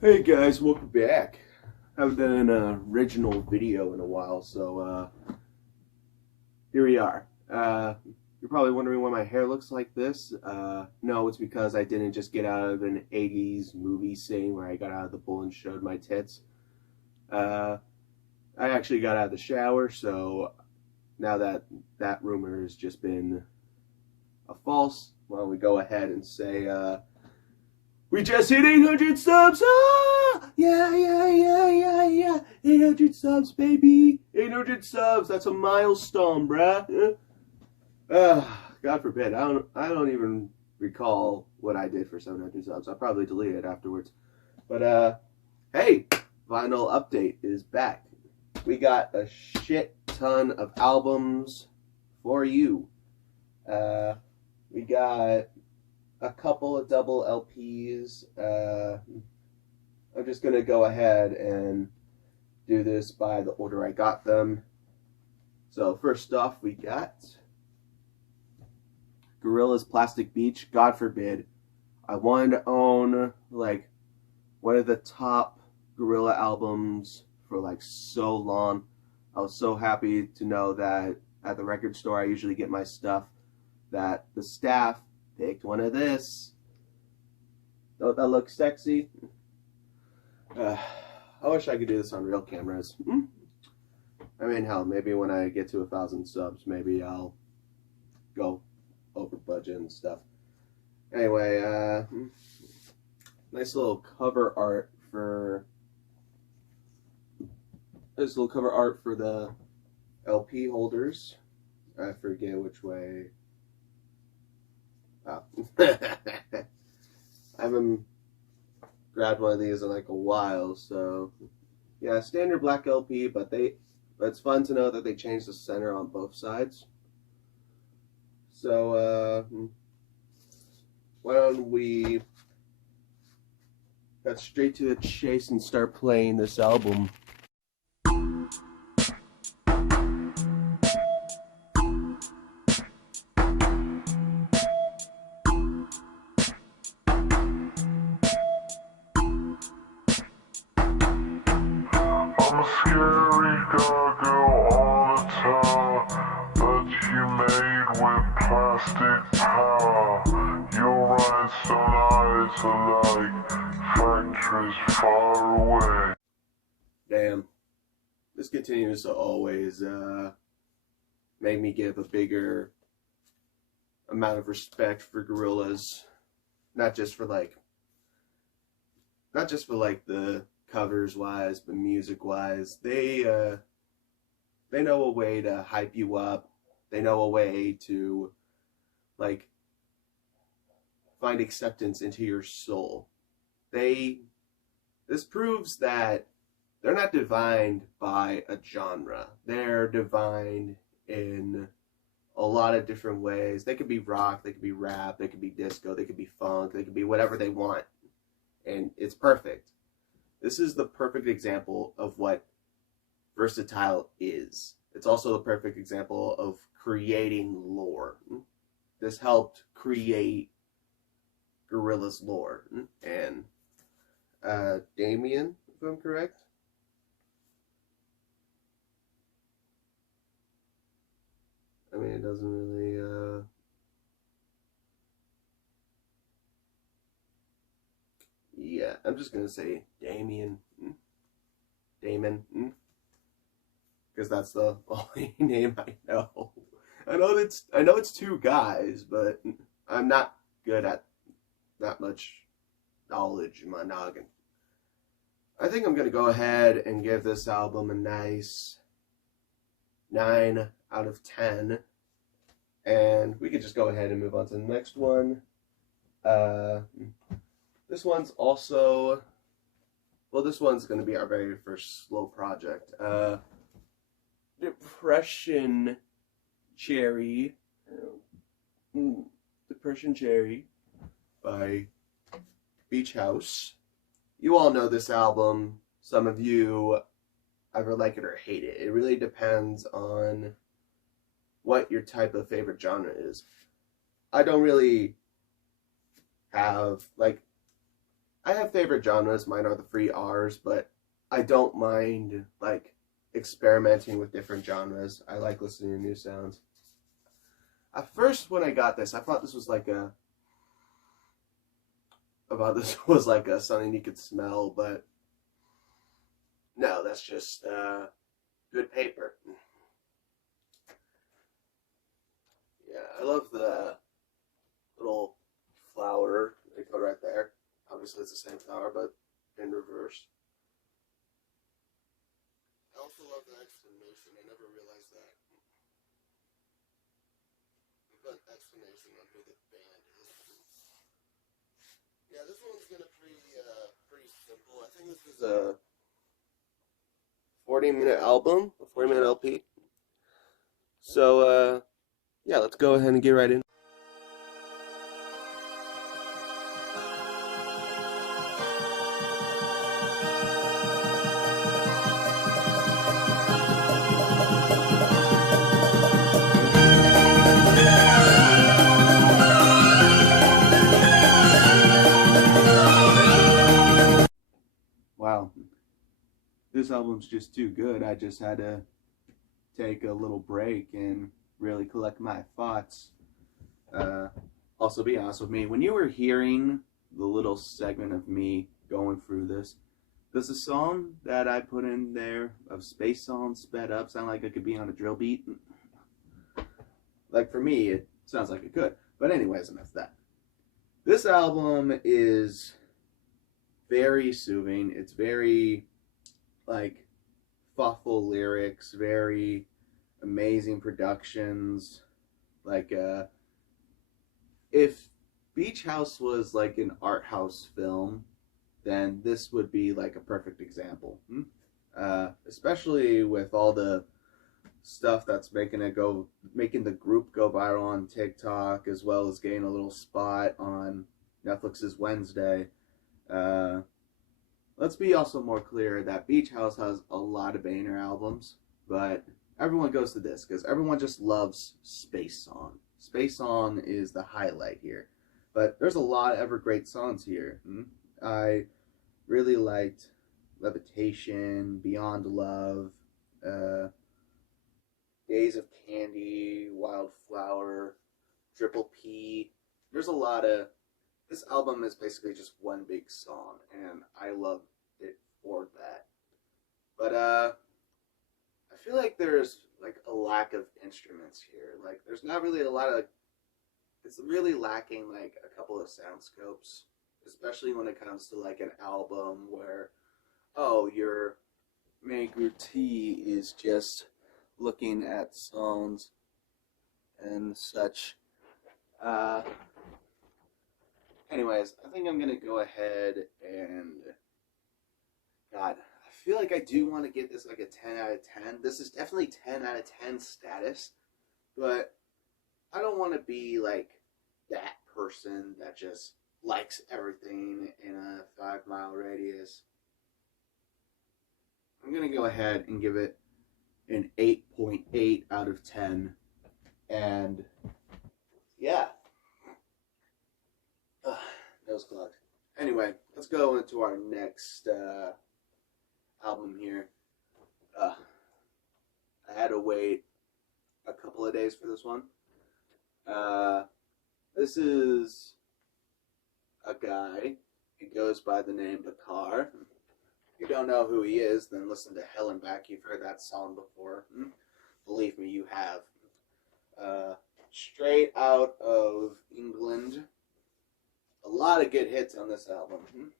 Hey guys, welcome back. I haven't done an original video in a while, so here we are. You're probably wondering why my hair looks like this. No, it's because I didn't just get out of an 80s movie scene where I got out of the pool and showed my tits. I actually got out of the shower, so now that that rumor has just been a false, why don't we go ahead and say, we just hit 800 subs! Ah! Yeah, yeah, yeah, yeah, yeah. 800 subs, baby. 800 subs. That's a milestone, bruh. God forbid. I don't even recall what I did for 700 subs. I'll probably delete it afterwards. But hey, vinyl update is back. We got a shit ton of albums for you. We got a couple of double LPs. I'm just gonna go ahead and do this by the order I got them. So first off, we got Gorillaz Plastic Beach. God forbid, I wanted to own like one of the top Gorilla albums for like so long. I was so happy to know that at the record store I usually get my stuff, that the staff picked one of this. Don't that look sexy? I wish I could do this on real cameras. I mean, hell, maybe when I get to 1,000 subs, maybe I'll go over budget and stuff. Anyway, nice little cover art for the LP holders. I forget which way. Oh. I haven't grabbed one of these in like a while, so yeah, standard black LP, but it's fun to know that they changed the center on both sides. So why don't we cut straight to the chase and start playing this album. I'm a scary gargoyle on a tower that you made with plastic power. Your rhinestone eyes are like factories far away. Damn, this continues to always make me give a bigger amount of respect for Gorillaz, not just for like the covers wise, but music wise. They know a way to hype you up. They know a way to like find acceptance into your soul. This proves that they're not defined by a genre. They're defined in a lot of different ways. They could be rock, they could be rap, they could be disco, they could be funk, they could be whatever they want. And it's perfect. This is the perfect example of what versatile is. It's also the perfect example of creating lore. This helped create Gorillaz lore. And Damien, if I'm correct. I mean, it doesn't really yeah, I'm just gonna say Damien, Damon, because that's the only name I know. I know it's two guys, but I'm not good at that much knowledge in my noggin. I think I'm gonna go ahead and give this album a nice 9 out of 10, and we could just go ahead and move on to the next one. This one's also, well, this one's going to be our very first slow project. Depression Cherry by Beach House. You all know this album. Some of you either like it or hate it. It really depends on what your type of favorite genre is. I don't really have, like, I have favorite genres. Mine are the free R's, but I don't mind like experimenting with different genres. I like listening to new sounds. At first, when I got this, I thought this was like something you could smell, but no, that's just good paper. Yeah, I love the little flower they put right there. Obviously, it's the same flower, but in reverse. I also love the exclamation. I never realized that. Put exclamation on who the band is. Yeah, this one's gonna pretty simple. I think this is a 40-minute album, a 40-minute LP. So, yeah, let's go ahead and get right in. Wow, this album's just too good. I just had to take a little break and really collect my thoughts. Also, be honest with me, when you were hearing the little segment of me going through this, does the song that I put in there of Space Song sped up sound like it could be on a drill beat? Like, for me, it sounds like it could. But anyways, enough of that. This album is very soothing. It's very, like, thoughtful lyrics, very amazing productions. Like, if Beach House was like an art house film, then this would be like a perfect example. Especially with all the stuff that's making the group go viral on TikTok, as well as getting a little spot on Netflix's Wednesday. Let's be also more clear that Beach House has a lot of banger albums, but everyone goes to this because everyone just loves Space Song. Space Song is the highlight here, but there's a lot of ever great songs here. I really liked Levitation, Beyond Love, Days of Candy, Wildflower, Triple P. There's a lot of... This album is basically just one big song, and I love it for that. But, I feel like there's, like, a lack of instruments here. Like, there's not really a lot of... It's really lacking, like, a couple of sound scopes. Especially when it comes to, like, an album where, oh, your main grutee is just looking at songs and such. Anyways, I think I'm going to go ahead and... God, I feel like I do want to give this like a 10 out of 10. This is definitely 10 out of 10 status. But I don't want to be like that person that just likes everything in a 5-mile radius. I'm going to go ahead and give it an 8.8 out of 10. And yeah. Nose clogged. Anyway, let's go into our next album here. I had to wait a couple of days for this one. This is a guy. He goes by the name Bakar. If you don't know who he is, then listen to Hell and Back. You've heard that song before. Believe me, you have. Straight out of England. A lot of good hits on this album.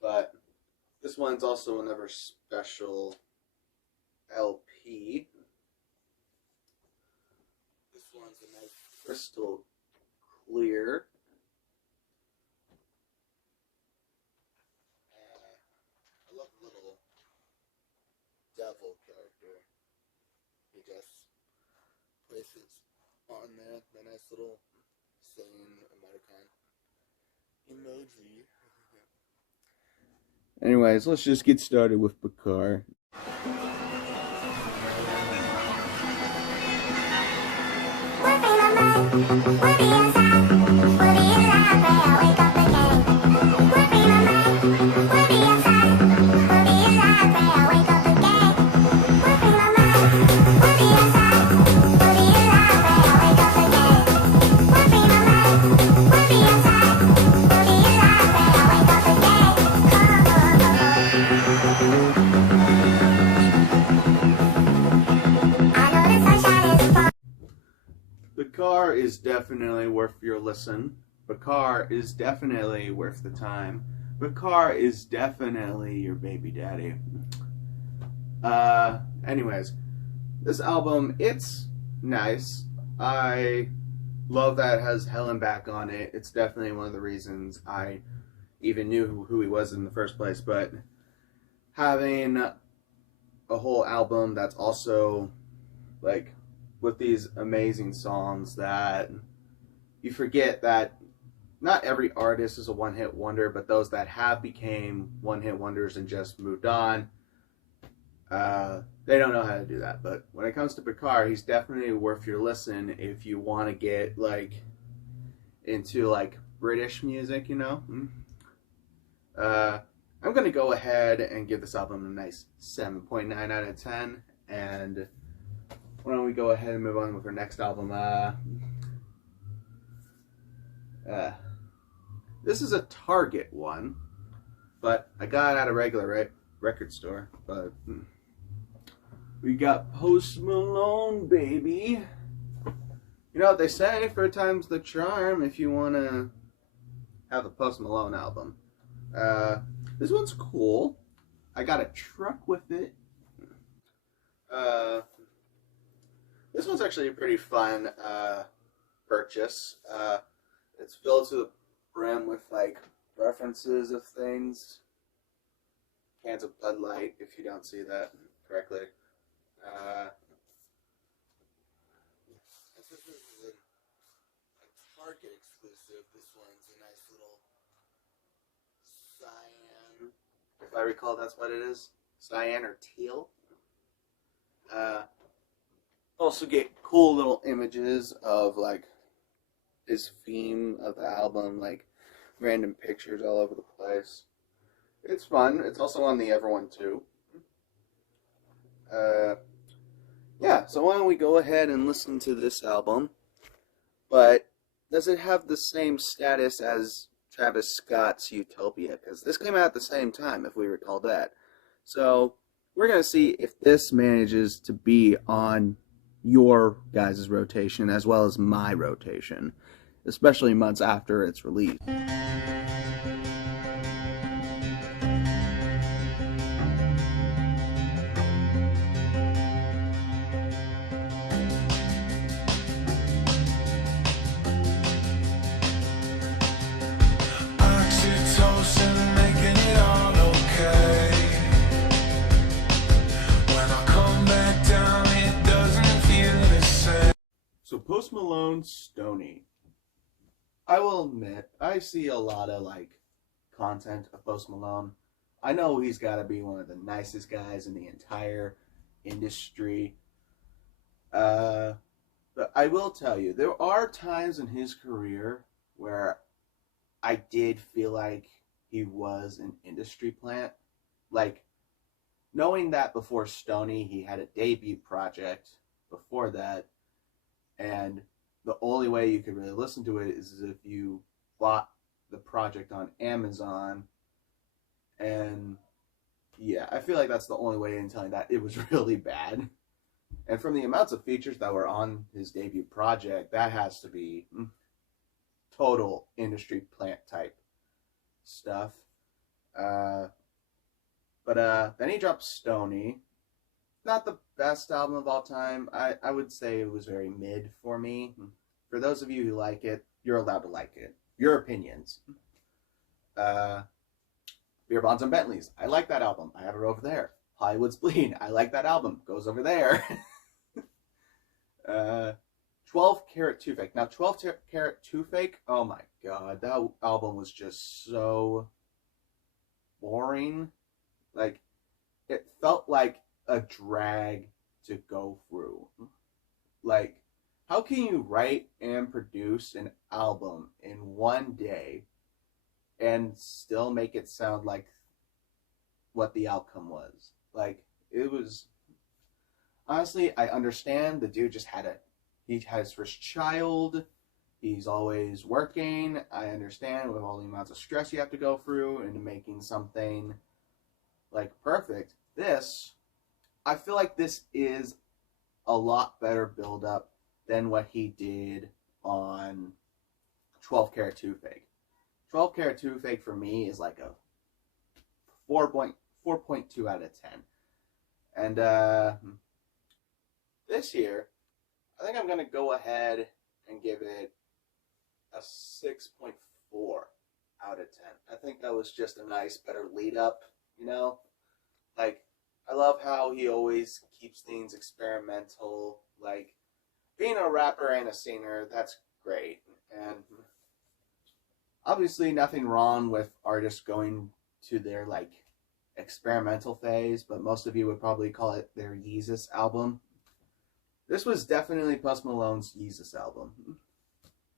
But this one's also another special LP. This one's a nice crystal clear. I love the little devil character. He just places on there the nice little saying emoticon. Emoji. Anyways, let's just get started with Bakar. We'll be inside, we'll be alive, I wake up again. We'll be is definitely worth your listen. Bakar is definitely worth the time. Bakar is definitely your baby daddy. Anyways, this album, it's nice. I love that it has Helen back on it. It's definitely one of the reasons I even knew who he was in the first place. But having a whole album that's also like with these amazing songs that you forget that not every artist is a one-hit wonder, but those that have became one-hit wonders and just moved on, they don't know how to do that. But when it comes to Bakar, he's definitely worth your listen if you want to get like into like British music, you know. I'm gonna go ahead and give this album a nice 7.9 out of 10, and why don't we go ahead and move on with our next album? This is a Target one, but I got it at a regular record store. But we got Post Malone, baby. You know what they say, third time's the charm if you want to have a Post Malone album. This one's cool. I got a truck with it. This one's actually a pretty fun purchase. It's filled to the brim with like references of things. Cans of Bud Light, if you don't see that correctly. This is a Target exclusive. This one's a nice little cyan. If I recall, that's what it is. Cyan or teal. Also get cool little images of like his theme of the album, like random pictures all over the place. It's fun. It's also on the Everyone too. Yeah, so why don't we go ahead and listen to this album? But does it have the same status as Travis Scott's Utopia? Because this came out at the same time, if we recall that. So we're going to see if this manages to be on your guys' rotation as well as my rotation, especially months after its release. So Post Malone, Stoney. I will admit, I see a lot of like content of Post Malone. I know he's got to be one of the nicest guys in the entire industry. But I will tell you, there are times in his career where I did feel like he was an industry plant. Like, knowing that before Stoney, he had a debut project before that. And the only way you could really listen to it is if you bought the project on Amazon. And yeah, I feel like that's the only way in telling that it was really bad. And from the amounts of features that were on his debut project, that has to be total industry plant type stuff. But then he dropped Stoney. Not the best album of all time. I would say it was very mid for me. For those of you who like it, you're allowed to like it. Your opinions. Beer Bonds and Bentleys. I like that album. I have it over there. Hollywood's Bleed. I like that album. Goes over there. 12 Karat 2 Fake. Now, 12 Karat 2 Fake, oh my god. That album was just so boring. Like, it felt like a drag to go through. Like, how can you write and produce an album in one day and still make it sound like what the outcome was? Like, it was, honestly, I understand the dude just he had his first child, he's always working. I understand with all the amounts of stress you have to go through into making something like perfect. I feel like this is a lot better build up than what he did on 12 karat 2 fake. 12 karat 2 fake for me is like a 4.2 out of 10. And this year, I think I'm going to go ahead and give it a 6.4 out of 10. I think that was just a nice, better lead up, you know? Like, I love how he always keeps things experimental. Like, being a rapper and a singer, that's great. And obviously nothing wrong with artists going to their, like, experimental phase, but most of you would probably call it their Yeezus album. This was definitely Post Malone's Yeezus album.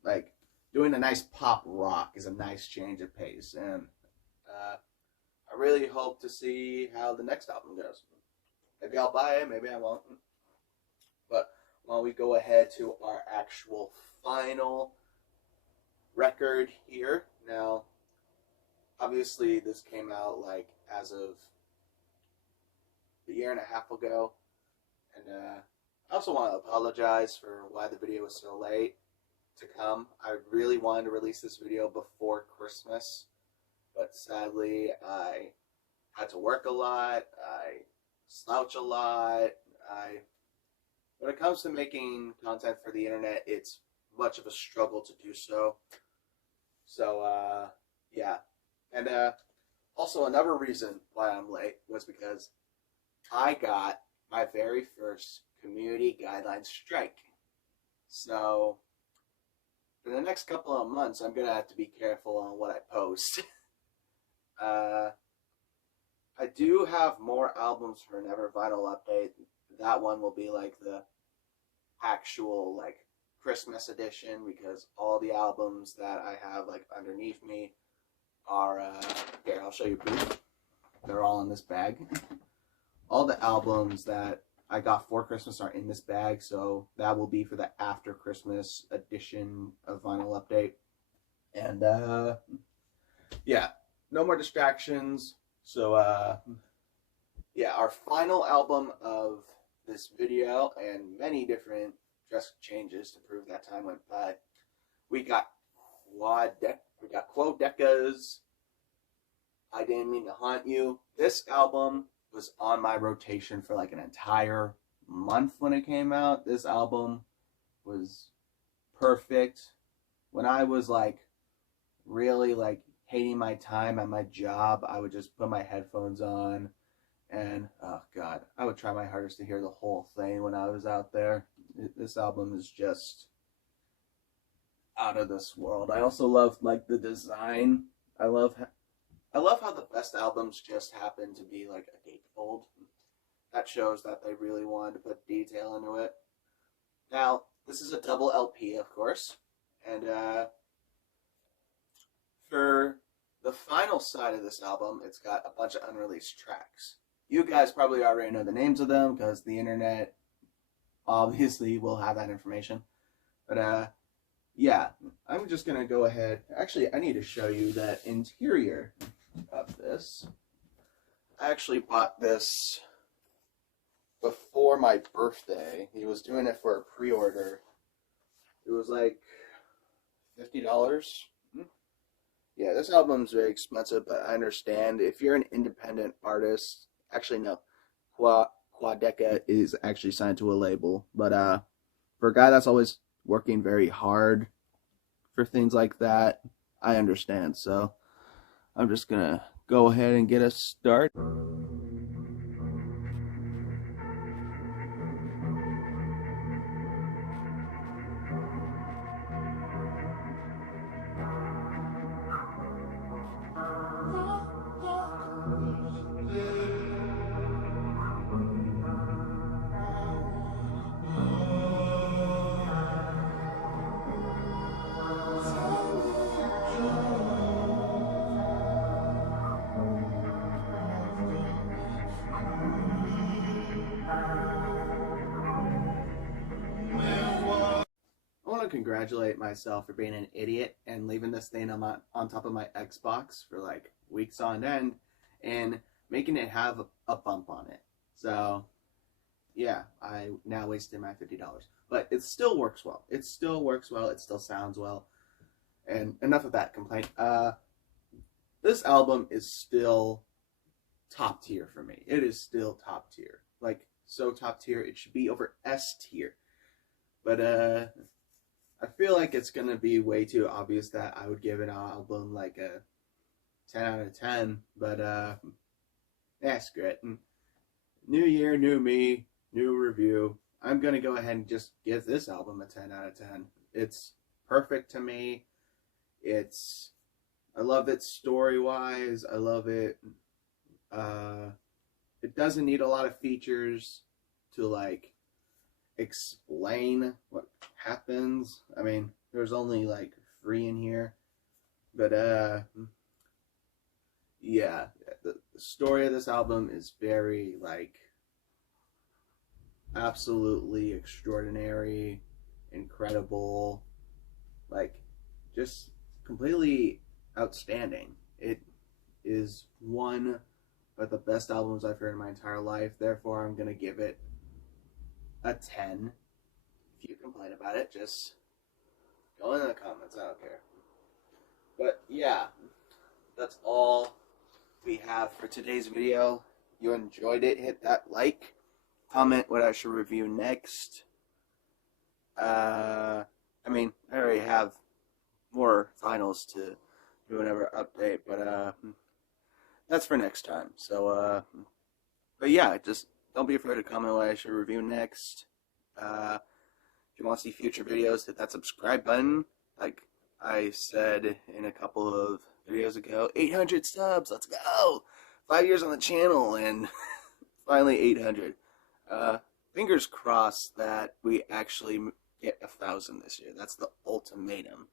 Like, doing a nice pop rock is a nice change of pace, and I really hope to see how the next album goes. Maybe I'll buy it, maybe I won't. But while we go ahead to our actual final record here, now, obviously this came out like as of a year and a half ago, and I also want to apologize for why the video was so late to come. I really wanted to release this video before Christmas, but sadly I had to work a lot, I slouch a lot, when it comes to making content for the internet, it's much of a struggle to do so. So, yeah. And also another reason why I'm late was because I got my very first community guidelines strike. So, for the next couple of months, I'm going to have to be careful on what I post. I do have more albums for Never Vinyl Update. That one will be like the actual like Christmas edition, because all the albums that I have like underneath me are, here, I'll show you proof. They're all in this bag. All the albums that I got for Christmas are in this bag, so that will be for the after Christmas edition of Vinyl Update. And yeah, no more distractions. So yeah, our final album of this video, and many different dress changes to prove that time went by. We got Quodeca's I Didn't Mean to Haunt You. This album was on my rotation for like an entire month when it came out. This album was perfect. When I was like really like hating my time at my job, I would just put my headphones on and oh god, I would try my hardest to hear the whole thing when I was out there. This album is just out of this world. I also love like the design. I love how the best albums just happen to be like a gatefold. That shows that they really wanted to put detail into it. Now, this is a double LP, of course, and for the final side of this album, it's got a bunch of unreleased tracks. You guys probably already know the names of them because the internet obviously will have that information. But yeah, I'm just gonna go ahead. Actually, I need to show you that interior of this. I actually bought this before my birthday. He was doing it for a pre-order. It was like $50. Yeah, this album's very expensive, but I understand. If you're an independent artist, actually no, Quodeca is actually signed to a label. But for a guy that's always working very hard for things like that, I understand. So I'm just gonna go ahead and get us started. Congratulate myself for being an idiot and leaving this thing on top of my Xbox for like weeks on end and making it have a bump on it. So yeah, I now wasted my $50. But it still works well. It still works well. It still sounds well. And enough of that complaint. This album is still top tier for me. It is still top tier. Like, so top tier, it should be over S tier. But I feel like it's gonna be way too obvious that I would give an album like a 10 out of 10. But screw it. New year, new me, new review. I'm gonna go ahead and just give this album a 10 out of 10. It's perfect to me. I love it story-wise. I love it. It doesn't need a lot of features to like explain what happens. I mean, there's only like 3 in here, but yeah, the story of this album is very like absolutely extraordinary, incredible, like just completely outstanding. It is one of the best albums I've heard in my entire life. Therefore, I'm gonna give it a 10. If you complain about it, just go in the comments. I don't care. But yeah, that's all we have for today's video. You enjoyed it, hit that like, comment what I should review next. I mean, I already have more finals to do whatever update, but that's for next time. So but yeah, just don't be afraid to comment what I should review next. If you want to see future videos, hit that subscribe button. Like I said in a couple of videos ago, 800 subs, let's go! 5 years on the channel, and finally 800. Fingers crossed that we actually get 1,000 this year. That's the ultimatum.